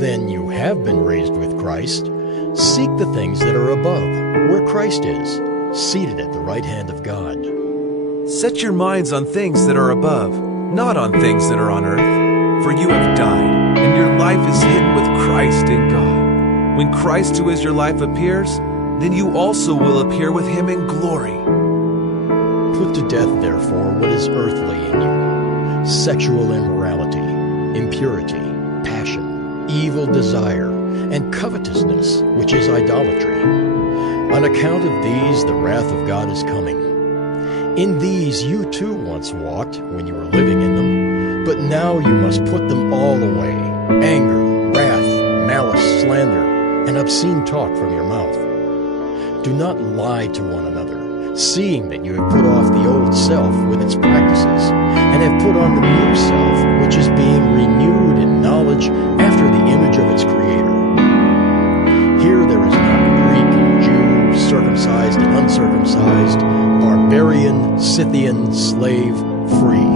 then you have been raised with Christ, seek the things that are above, where Christ is, seated at the right hand of God. Set your minds on things that are above, not on things that are on earth. For you have died, and your life is hidden with Christ in God. When Christ, who is your life, appears, then you also will appear with him in glory. Put to death, therefore, what is earthly in you: sexual immorality, impurity, passion, evil desire, and covetousness, which is idolatry. On account of these, the wrath of God is coming. In these you too once walked when you were living in them, but now you must put them all away: anger, wrath, malice, slander, and obscene talk from your mouth. Do not lie to one another, seeing that you have put off the old self with its practices, and have put on the new self, which is being renewed in knowledge after the image of its Creator. Here there is not Greek and Jew, circumcised and uncircumcised, barbarian, Scythian, slave, free.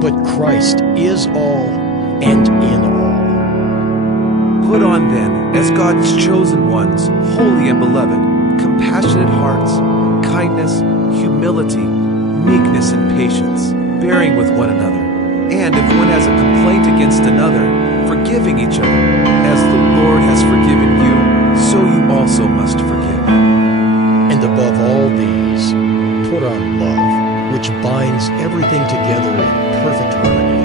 But Christ is all and in all. Put on then, as God's chosen ones, holy and beloved, compassionate hearts, kindness, humility, meekness, and patience, bearing with one another. And if one has a complaint against another, forgiving each other. As the Lord has forgiven you, so you also must forgive. And above all these, put on love, which binds everything together in perfect harmony.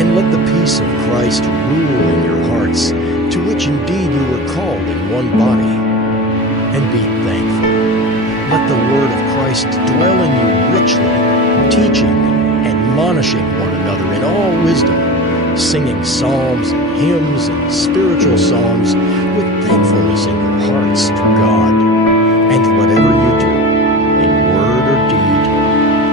And let the peace of Christ rule in your hearts, to which indeed you were called in one body. And be thankful. Let the word of Christ dwell in you richly, teaching and admonishing one another in all wisdom, singing psalms and hymns and spiritual songs with thankfulness in your hearts to God. And whatever you do, in word or deed,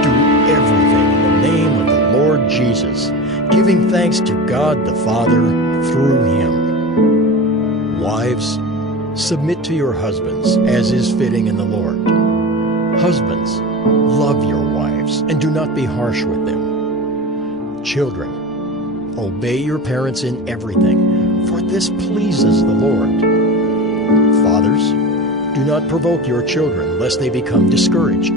do everything in the name of the Lord Jesus, giving thanks to God the Father through him. Wives, submit to your husbands, as is fitting in the Lord. Husbands, love your wives, and do not be harsh with them. Children, obey your parents in everything, for this pleases the Lord. Fathers, do not provoke your children, lest they become discouraged.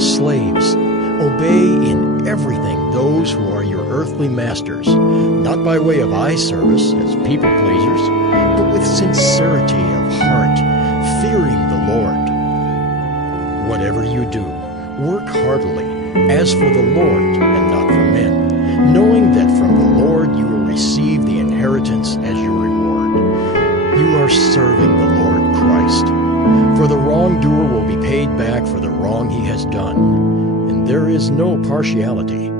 Slaves, obey in everything those who are your earthly masters, not by way of eye service as people pleasers, but with sincerity of heart, fearing the Lord. Whatever you do, work heartily, as for the Lord and not for men, knowing that from the Lord you will receive the inheritance as your reward. You are serving the Lord Christ. For the wrongdoer will be paid back for the wrong he has done, and there is no partiality.